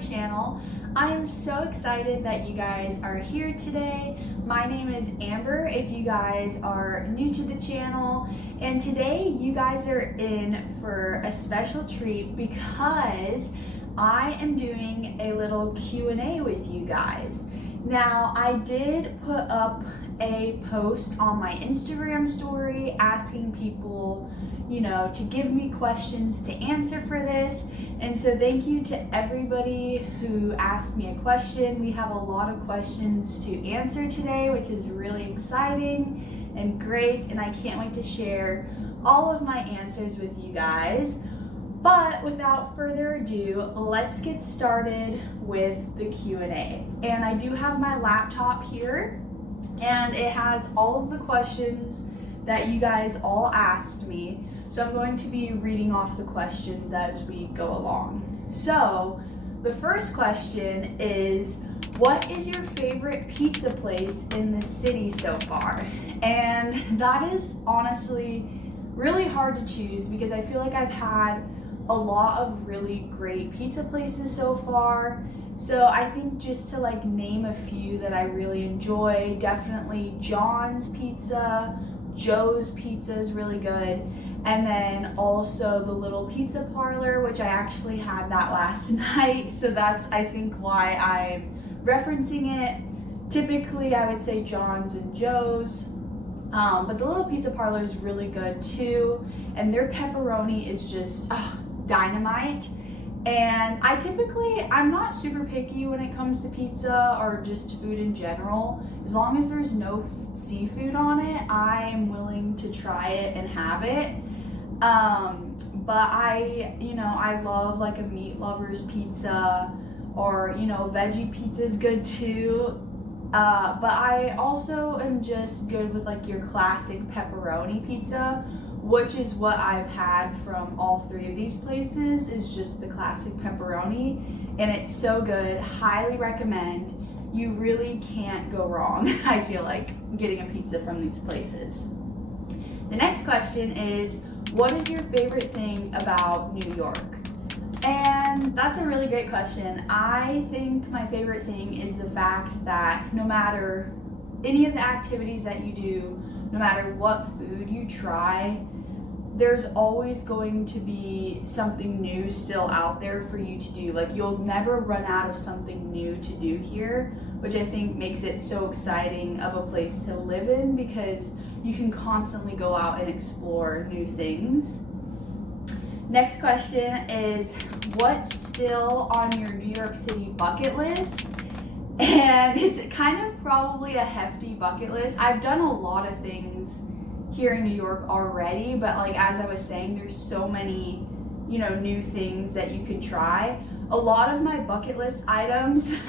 channel. I am so excited that you guys are here today. My name is Amber if you guys are new to the channel, and today you guys are in for a special treat because I am doing a little Q&A with you guys. Now, I did put up a post on my Instagram story asking people, to give me questions to answer for this. And so thank you to everybody who asked me a question. We have a lot of questions to answer today, which is really exciting and great. And I can't wait to share all of my answers with you guys. But without further ado, let's get started with the Q&A. And I do have my laptop here, and it has all of the questions that you guys all asked me. So I'm going to be reading off the questions as we go along. So the first question is, what is your favorite pizza place in the city so far? And that is honestly really hard to choose because I feel like I've had a lot of really great pizza places so far. So I think just to name a few that I really enjoy, definitely John's Pizza, Joe's Pizza is really good, and then also the Little Pizza Parlor, which I actually had that last night, so that's I think why I'm referencing it. Typically I would say John's and Joe's, but the Little Pizza Parlor is really good too, and their pepperoni is just dynamite. And I'm not super picky when it comes to pizza or just food in general. As long as there's no seafood on it, I am willing to try it and have it. But I love a meat lover's pizza, or veggie pizza is good too. But I also am just good with your classic pepperoni pizza, which is what I've had from all three of these places, is just the classic pepperoni, and it's so good. Highly recommend. You really can't go wrong, I feel like, getting a pizza from these places. The next question is, what is your favorite thing about New York? And that's a really great question. I think my favorite thing is the fact that no matter any of the activities that you do, no matter what food you try, there's always going to be something new still out there for you to do. You'll never run out of something new to do here, which I think makes it so exciting of a place to live in because you can constantly go out and explore new things. Next question is, what's still on your New York City bucket list? And it's kind of probably a hefty bucket list. I've done a lot of things here in New York already, but as I was saying, there's so many, new things that you could try. A lot of my bucket list items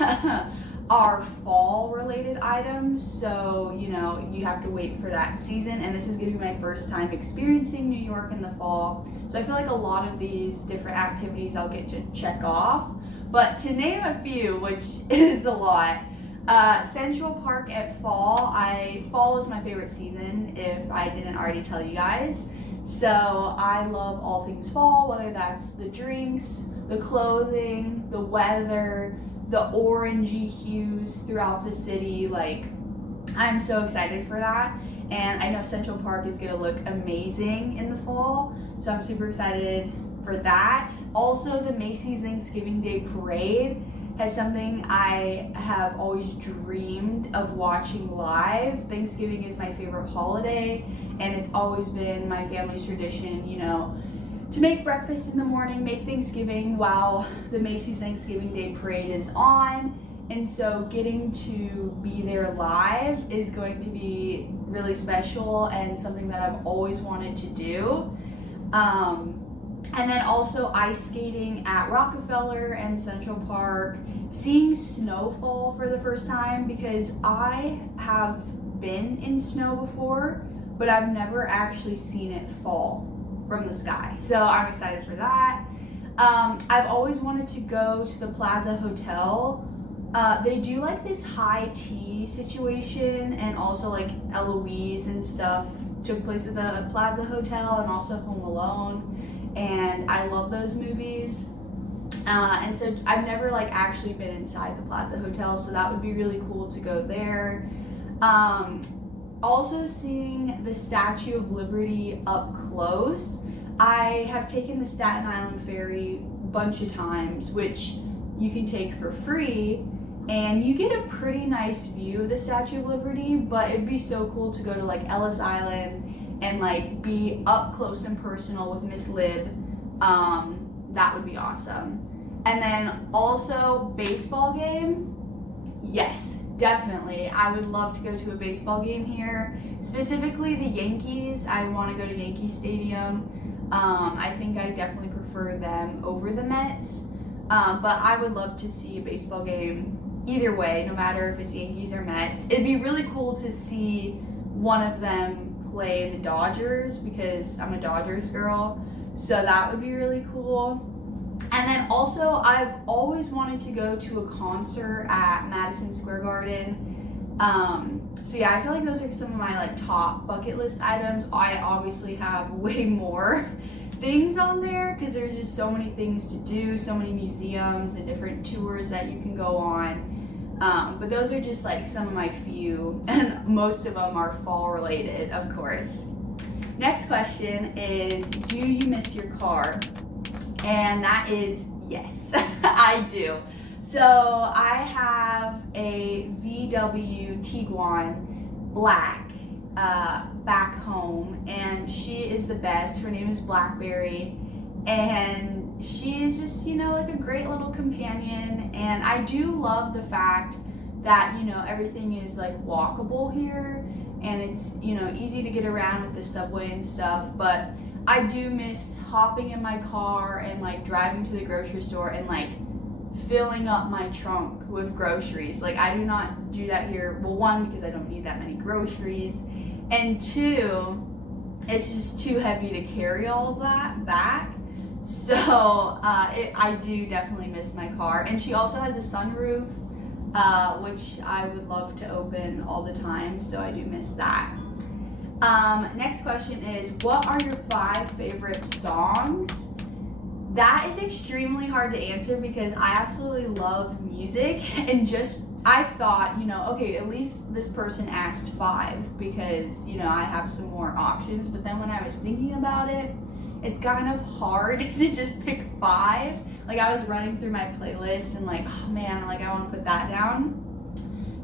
are fall related items, so you have to wait for that season, and this is going to be my first time experiencing New York in the fall, so I feel like a lot of these different activities I'll get to check off. But to name a few, which is a lot, Central Park at fall. Fall is my favorite season, if I didn't already tell you guys. So I love all things fall, whether that's the drinks, the clothing, the weather, the orangey hues throughout the city. I'm so excited for that. And I know Central Park is gonna look amazing in the fall, so I'm super excited for that. Also, the Macy's Thanksgiving Day Parade has something I have always dreamed of watching live. Thanksgiving is my favorite holiday, and it's always been my family's tradition, to make breakfast in the morning, make Thanksgiving while the Macy's Thanksgiving Day Parade is on. And so getting to be there live is going to be really special and something that I've always wanted to do. And then also ice skating at Rockefeller and Central Park, seeing snowfall for the first time, because I have been in snow before, but I've never actually seen it fall from the sky. So I'm excited for that. I've always wanted to go to the Plaza Hotel. They do this high tea situation, and also Eloise and stuff took place at the Plaza Hotel, and also Home Alone. And I love those movies. And so I've never like actually been inside the Plaza Hotel, so that would be really cool to go there. Also seeing the Statue of Liberty up close. I have taken the Staten Island ferry a bunch of times, which you can take for free, and you get a pretty nice view of the Statue of Liberty, but it'd be so cool to go to like Ellis Island and like be up close and personal with Miss Lib. That would be awesome. And then also baseball game. Yes, definitely. I would love to go to a baseball game here, specifically the Yankees. I want to go to Yankee Stadium. I think I definitely prefer them over the Mets, but I would love to see a baseball game either way, no matter if it's Yankees or Mets. It'd be really cool to see one of them play the Dodgers because I'm a Dodgers girl, so that would be really cool. And then also, I've always wanted to go to a concert at Madison Square Garden. So yeah, I feel like those are some of my like top bucket list items. I obviously have way more things on there because there's just so many things to do, so many museums and different tours that you can go on. But those are just like some of my few, and most of them are fall related, of course. Next question is, do you miss your car? And that is yes, I do. So I have a VW Tiguan Black back home, and she is the best. Her name is Blackberry, and she is just, you know, like a great little companion. And I do love the fact that, you know, everything is like walkable here, and it's, you know, easy to get around with the subway and stuff, but I do miss hopping in my car and like driving to the grocery store and like filling up my trunk with groceries. Like, I do not do that here. Well, one, because I don't need that many groceries, and two, it's just too heavy to carry all of that back. So I do definitely miss my car. And she also has a sunroof, which I would love to open all the time, so I do miss that. Next question is, what are your 5 favorite songs? That is extremely hard to answer because I absolutely love music, and just, I thought, you know, okay, at least this person asked 5 because, you know, I have some more options, but then when I was thinking about it, it's kind of hard to just pick 5. Like, I was running through my playlist and like, oh man, like I want to put that down.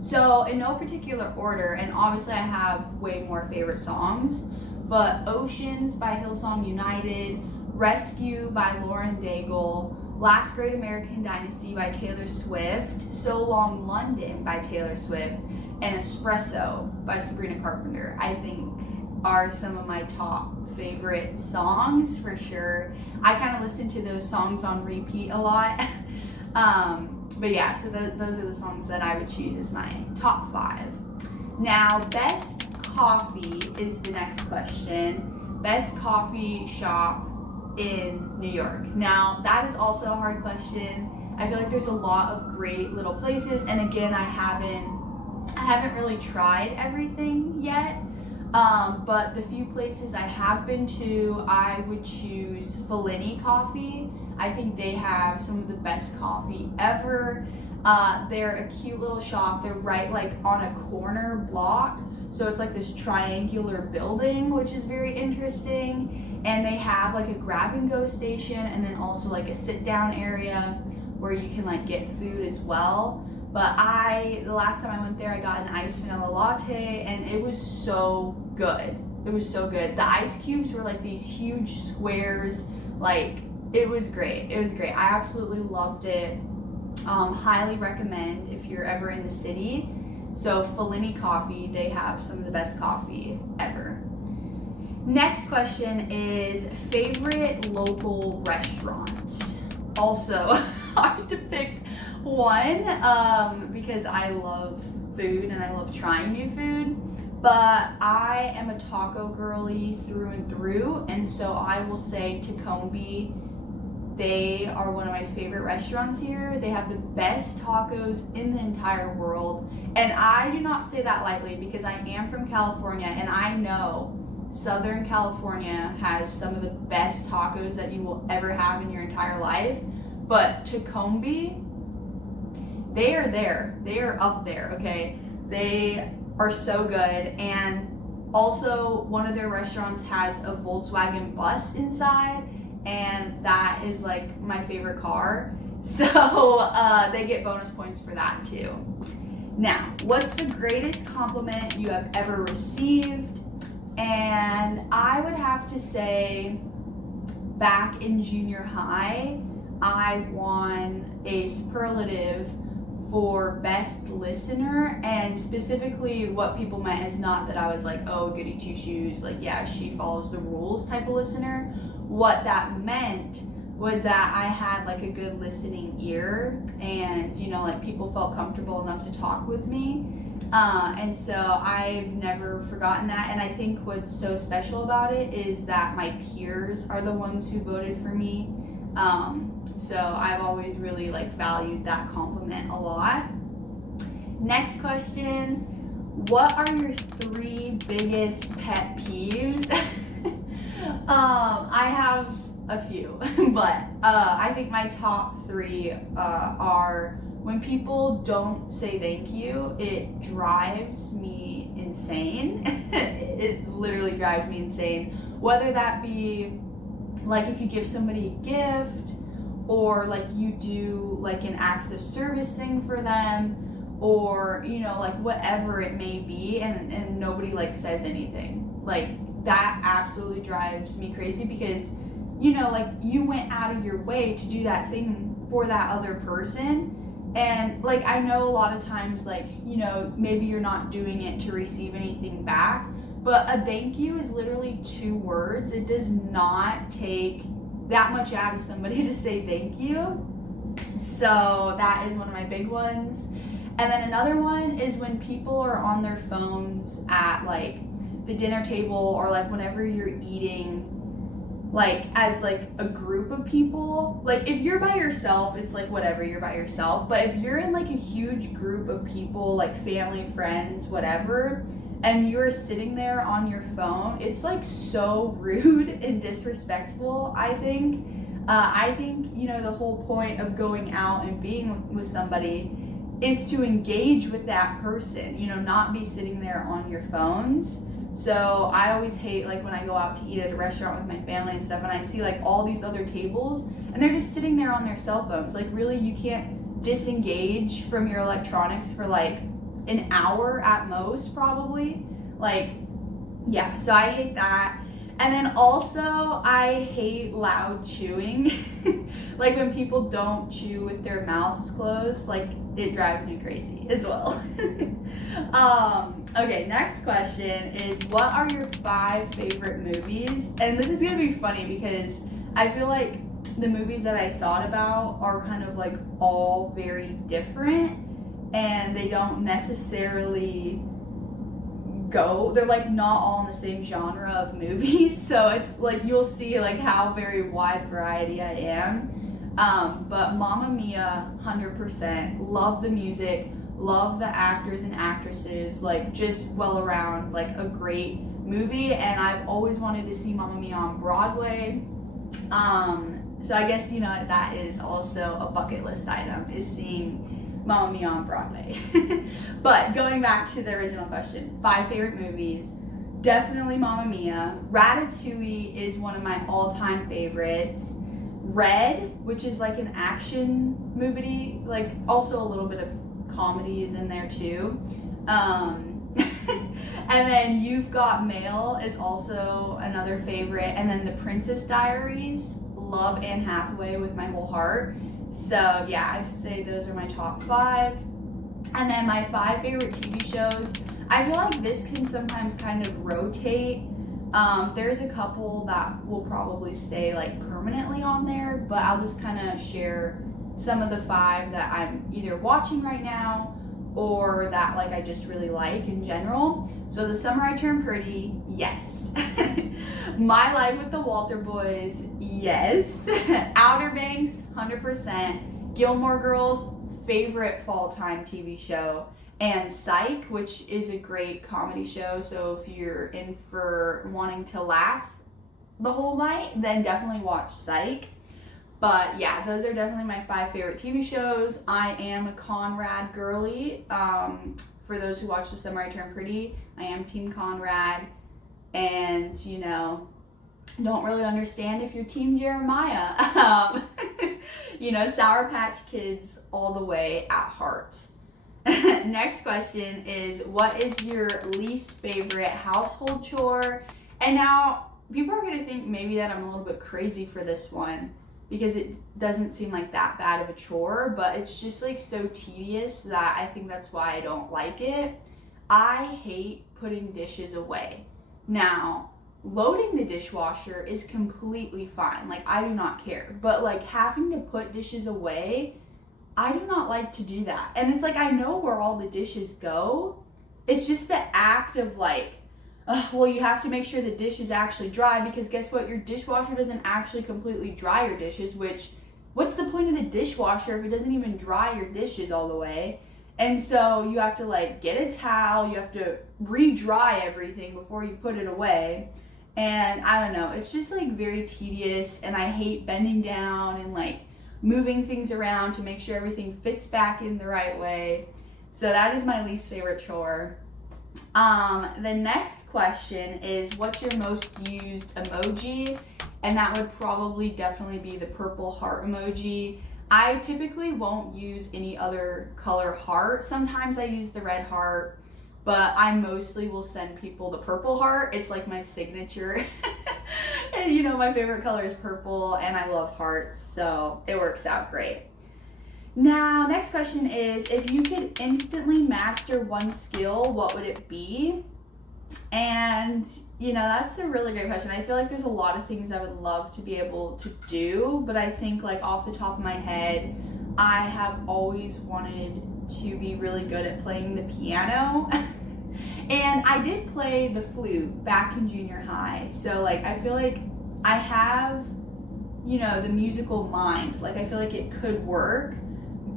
So in no particular order, and obviously I have way more favorite songs, but Oceans by Hillsong United, Rescue by Lauren Daigle, Last Great American Dynasty by Taylor Swift, So Long London by Taylor Swift, and Espresso by Sabrina Carpenter, I think are some of my top favorite songs for sure. I kind of listen to those songs on repeat a lot. But yeah, so those are the songs that I would choose as my top 5. Now, best coffee is the next question. Best coffee shop in New York. Now, that is also a hard question. I feel like there's a lot of great little places, and again, I haven't really tried everything yet. But the few places I have been to, I would choose Fellini Coffee. I think they have some of the best coffee ever. They're a cute little shop. They're right like on a corner block. So it's like this triangular building, which is very interesting. And they have like a grab and go station, and then also like a sit down area where you can like get food as well. But the last time I went there, I got an iced vanilla latte, and it was so good. It was so good. The ice cubes were like these huge squares. Like, it was great. It was great. I absolutely loved it. Highly recommend if you're ever in the city. So Fellini Coffee, they have some of the best coffee ever. Next question is, favorite local restaurant? Also hard to pick one because I love food and I love trying new food, but I am a taco girly through and through, and so I will say Tacombe. They are one of my favorite restaurants here. They have the best tacos in the entire world, and I do not say that lightly because I am from California, and I know Southern California has some of the best tacos that you will ever have in your entire life. but Tacombe, they are there. They are up there, okay? They are so good. And also, one of their restaurants has a Volkswagen bus inside, and that is like my favorite car. So they get bonus points for that too. Now, what's the greatest compliment you have ever received? And I would have to say, back in junior high, I won a superlative for best listener, and specifically what people meant is not that I was like, oh, goody two shoes, like, yeah, she follows the rules type of listener. What that meant was that I had like a good listening ear, and you know, like people felt comfortable enough to talk with me. And so I've never forgotten that. And I think what's so special about it is that my peers are the ones who voted for me. So I've always really like valued that compliment a lot. Next question. What are your 3 biggest pet peeves? I have a few, but I think my top 3 are when people don't say thank you. It drives me insane. It literally drives me insane. Whether that be like if you give somebody a gift, or like you do like an acts of service thing for them, or you know, like whatever it may be, and nobody like says anything. Like that absolutely drives me crazy, because you know, like you went out of your way to do that thing for that other person. And like I know a lot of times, like, you know, maybe you're not doing it to receive anything back, but a thank you is literally 2 words. It does not take that much out of somebody to say thank you. So that is one of my big ones. And then another one is when people are on their phones at like the dinner table, or like whenever you're eating like as like a group of people. Like if you're by yourself, it's like whatever, you're by yourself. But if you're in like a huge group of people, like family, friends, whatever, and you're sitting there on your phone, it's like so rude and disrespectful, I think. I think, you know, the whole point of going out and being with somebody is to engage with that person, you know, not be sitting there on your phones. So I always hate like when I go out to eat at a restaurant with my family and stuff, and I see like all these other tables and they're just sitting there on their cell phones. Like really, you can't disengage from your electronics for like an hour at most, probably. Like, yeah, so I hate that. And then also I hate loud chewing. Like when people don't chew with their mouths closed, like it drives me crazy as well. Okay, next question is, what are your 5 favorite movies? And this is gonna be funny because I feel like the movies that I thought about are kind of like all very different, and they don't necessarily they're like not all in the same genre of movies. So it's like you'll see like how very wide variety I am. But Mamma Mia, 100%. Love the music, love the actors and actresses, like just well around like a great movie. And I've always wanted to see Mamma Mia on Broadway. So I guess, you know, that is also a bucket list item, is seeing Mamma Mia on Broadway. But going back to the original question, 5 favorite movies, definitely Mamma Mia. Ratatouille is one of my all-time favorites. Red, which is like an action movie, like also a little bit of comedy is in there too. And then You've Got Mail is also another favorite. And then The Princess Diaries, love Anne Hathaway with my whole heart. So yeah, I'd say those are my top 5. And then my 5 favorite TV shows, I feel like this can sometimes kind of rotate. There's a couple that will probably stay like permanently on there, but I'll just kind of share some of the 5 that I'm either watching right now or that like I just really like in general. So The Summer I Turned Pretty, yes. My Life with the Walter Boys, yes. Outer Banks, 100%. Gilmore Girls, favorite fall-time TV show. And Psych, which is a great comedy show. So if you're in for wanting to laugh the whole night, then definitely watch Psych. But yeah, those are definitely my 5 favorite TV shows. I am a Conrad girly. For those who watch The Summer I Turned Pretty, I am Team Conrad. And, you know, don't really understand if you're Team Jeremiah. You know, Sour Patch Kids all the way at heart. Next question is, what is your least favorite household chore? And now, people are going to think maybe that I'm a little bit crazy for this one, because it doesn't seem like that bad of a chore, but it's just like so tedious that I think that's why I don't like it. I hate putting dishes away. Now, loading the dishwasher is completely fine. Like, I do not care. But like having to put dishes away, I do not like to do that. And it's like, I know where all the dishes go. It's just the act of like, well, you have to make sure the dish is actually dry, because guess what? Your dishwasher doesn't actually completely dry your dishes, which, what's the point of the dishwasher if it doesn't even dry your dishes all the way? And so you have to like get a towel, you have to re-dry everything before you put it away. And I don't know, it's just like very tedious, and I hate bending down and like moving things around to make sure everything fits back in the right way. So that is my least favorite chore. The next question is, what's your most used emoji? And that would probably definitely be the purple heart emoji. I typically won't use any other color heart. Sometimes I use the red heart, but I mostly will send people the purple heart. It's like my signature. And you know, my favorite color is purple, and I love hearts, so it works out great. Now, next question is, if you could instantly master one skill, what would it be? And, you know, that's a really great question. I feel like there's a lot of things I would love to be able to do, but I think like off the top of my head, I have always wanted to be really good at playing the piano. And I did play the flute back in junior high. So like, I feel like I have, you know, the musical mind. Like, I feel like it could work,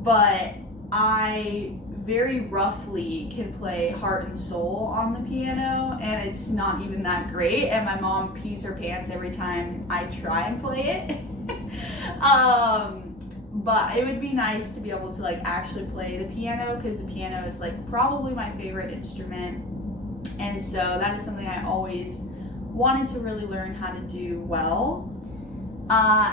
but I very roughly can play Heart and Soul on the piano, and it's not even that great, and my mom pees her pants every time I try and play it. But it would be nice to be able to like actually play the piano, because the piano is like probably my favorite instrument, and so that is something I always wanted to really learn how to do well.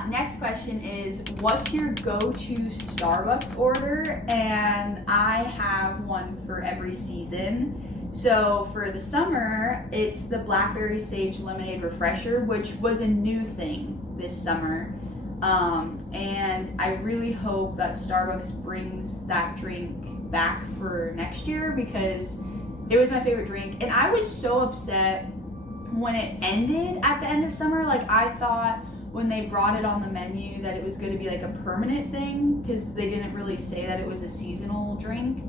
Next question is, what's your go-to Starbucks order? And I have one for every season. So for the summer, it's the Blackberry Sage Lemonade Refresher, which was a new thing this summer. And I really hope that Starbucks brings that drink back for next year, because it was my favorite drink. And I was so upset when it ended at the end of summer. Like, I thought when they brought it on the menu that it was going to be like a permanent thing, because they didn't really say that it was a seasonal drink.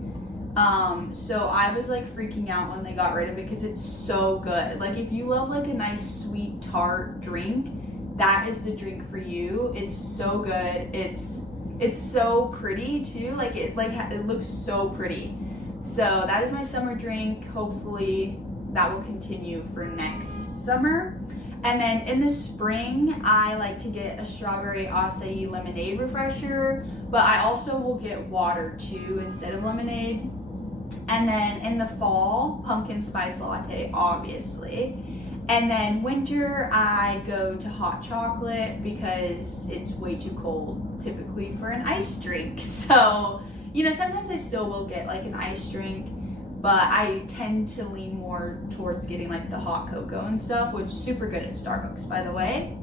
So I was like freaking out when they got rid of it, because it's so good. Like, if you love like a nice sweet tart drink, that is the drink for you. It's so good. It's so pretty too. Like, it looks so pretty. So that is my summer drink. Hopefully that will continue for next summer. And then in the spring, I like to get a strawberry acai lemonade refresher, but I also will get water too instead of lemonade. And then in the fall, pumpkin spice latte, obviously. And then winter, I go to hot chocolate, because it's way too cold typically for an ice drink. So, you know, sometimes I still will get like an ice drink, but I tend to lean more towards getting like the hot cocoa and stuff, which is super good at Starbucks, by the way.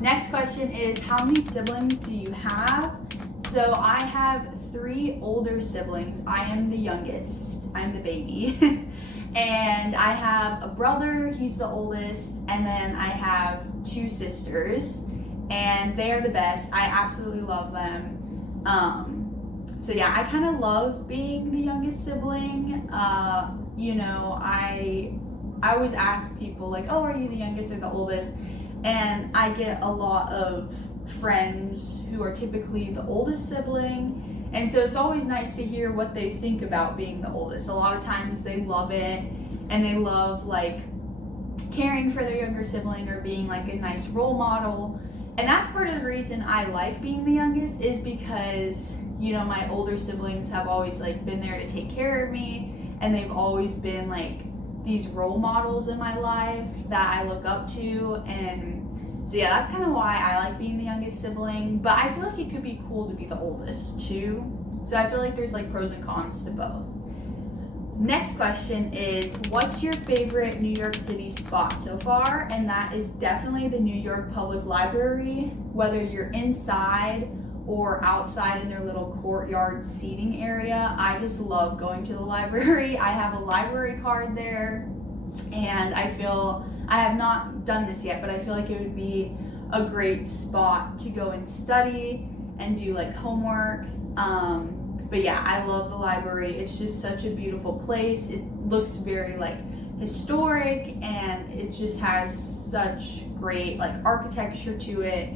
Next question is, how many siblings do you have? So I have 3 older siblings. I am the youngest. I'm the baby. And I have a brother, he's the oldest, and then I have 2 sisters, and they are the best. I absolutely love them. So yeah, I kind of love being the youngest sibling. You know, I always ask people like, oh, are you the youngest or the oldest? And I get a lot of friends who are typically the oldest sibling. And so it's always nice to hear what they think about being the oldest. A lot of times they love it, and they love like caring for their younger sibling or being like a nice role model. And that's part of the reason I like being the youngest, is because, you know, my older siblings have always like been there to take care of me, and they've always been like these role models in my life that I look up to. And so yeah, that's kind of why I like being the youngest sibling. But I feel like it could be cool to be the oldest too. So I feel like there's like pros and cons to both. Next question is, what's your favorite New York City spot so far? And that is definitely the New York Public Library, whether you're inside or outside in their little courtyard seating area. I just love going to the library. I have a library card there, and I have not done this yet, but I feel like it would be a great spot to go and study and do like homework. But yeah, I love the library. It's just such a beautiful place. It looks very like historic, and it just has such great like architecture to it.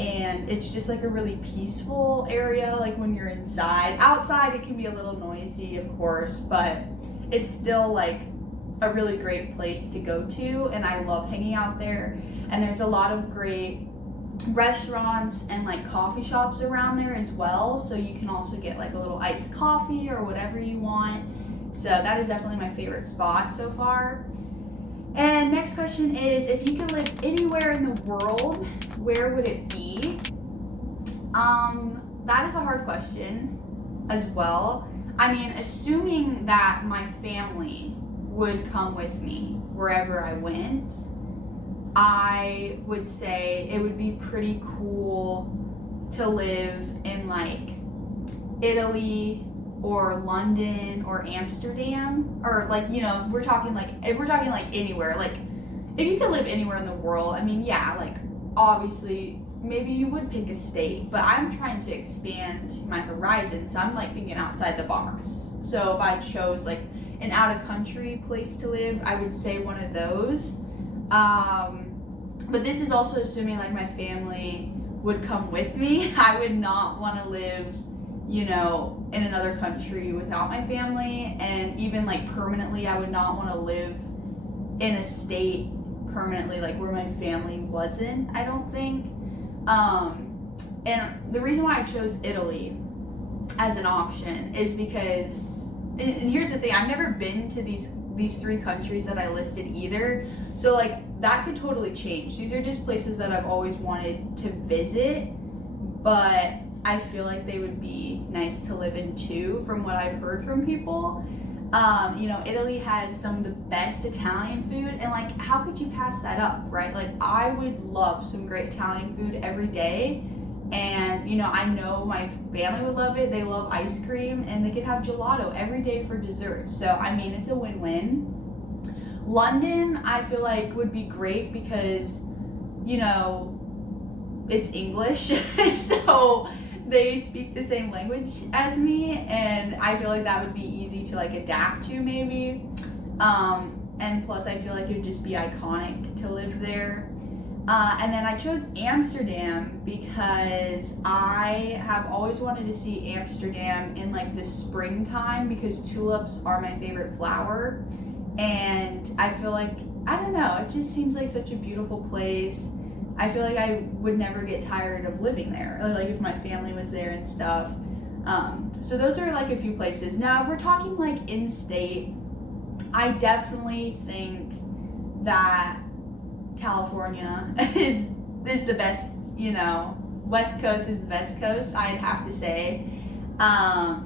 And it's just like a really peaceful area, like when you're inside. Outside it can be a little noisy, of course, but it's still like a really great place to go to, and I love hanging out there. And there's a lot of great restaurants and like coffee shops around there as well, so you can also get like a little iced coffee or whatever you want. So that is definitely my favorite spot so far. And next question is, if you could live anywhere in the world, where would it be? That is a hard question as well. I mean, assuming that my family would come with me wherever I went, I would say it would be pretty cool to live in like Italy or London or Amsterdam, or like, you know, if we're talking like anywhere, like if you could live anywhere in the world, I mean, yeah, like obviously maybe you would pick a state, but I'm trying to expand my horizon, so I'm like thinking outside the box. So if I chose like an out of country place to live, I would say one of those. But this is also assuming like my family would come with me. I would not want to live, you know, in another country without my family, and even like permanently, I would not want to live in a state permanently like where my family wasn't, I don't think. And the reason why I chose Italy as an option is because, and here's the thing, I've never been to these three countries that I listed either, so like that could totally change. These are just places that I've always wanted to visit, but I feel like they would be nice to live in too, from what I've heard from people. You know, Italy has some of the best Italian food, and like, how could you pass that up, right? Like, I would love some great Italian food every day, and you know, I know my family would love it. They love ice cream, and they could have gelato every day for dessert. So I mean, it's a win-win. London, I feel like would be great because, you know, it's English, so they speak the same language as me, and I feel like that would be easy to like adapt to maybe. And plus I feel like it would just be iconic to live there. And then I chose Amsterdam because I have always wanted to see Amsterdam in like the springtime, because tulips are my favorite flower, and I feel like, I don't know, it just seems like such a beautiful place. I feel like I would never get tired of living there, or like if my family was there and stuff. So those are like a few places. Now, if we're talking like in-state, I definitely think that California is the best, you know, West Coast is the best coast, I'd have to say.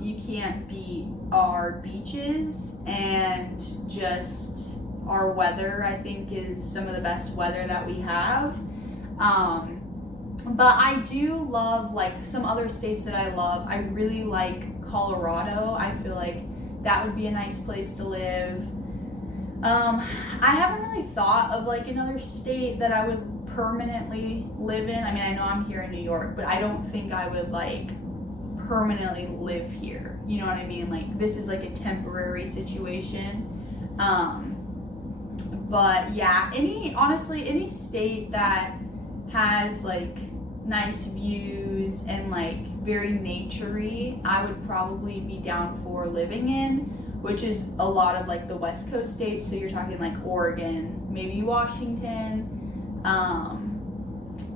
You can't beat our beaches, and just our weather, I think, is some of the best weather that we have. But I do love like some other states that I love. I really like Colorado. I feel like that would be a nice place to live. I haven't really thought of like another state that I would permanently live in. I mean, I know I'm here in New York, but I don't think I would like permanently live here. You know what I mean? Like, this is like a temporary situation. But yeah, honestly, any state that has like nice views and like very naturey, I would probably be down for living in, which is a lot of like the West Coast states. So you're talking like Oregon, maybe Washington,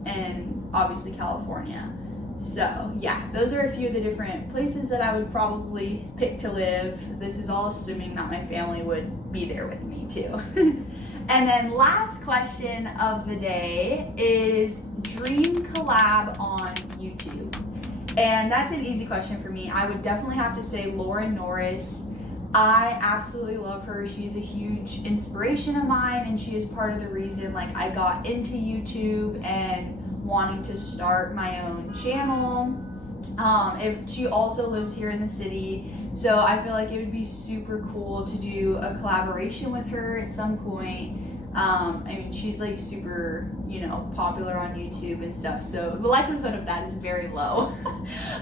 and obviously California. So yeah, those are a few of the different places that I would probably pick to live. This is all assuming that my family would be there with me too. And then last question of the day is dream collab on YouTube. And that's an easy question for me. I would definitely have to say Lauren Norris. I absolutely love her. She's a huge inspiration of mine, and she is part of the reason like I got into YouTube and wanting to start my own channel. She also lives here in the city, so I feel like it would be super cool to do a collaboration with her at some point. I mean, she's like super, popular on YouTube and stuff, so the likelihood of that is very low.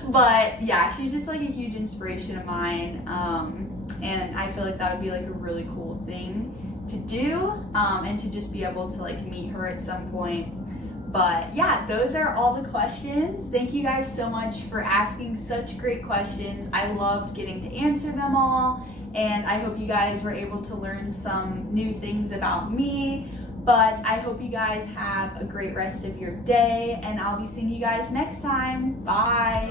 But yeah, she's just like a huge inspiration of mine, and I feel like that would be like a really cool thing to do, and to just be able to like meet her at some point. But yeah, those are all the questions. Thank you guys so much for asking such great questions. I loved getting to answer them all, and I hope you guys were able to learn some new things about me. But I hope you guys have a great rest of your day, and I'll be seeing you guys next time. Bye.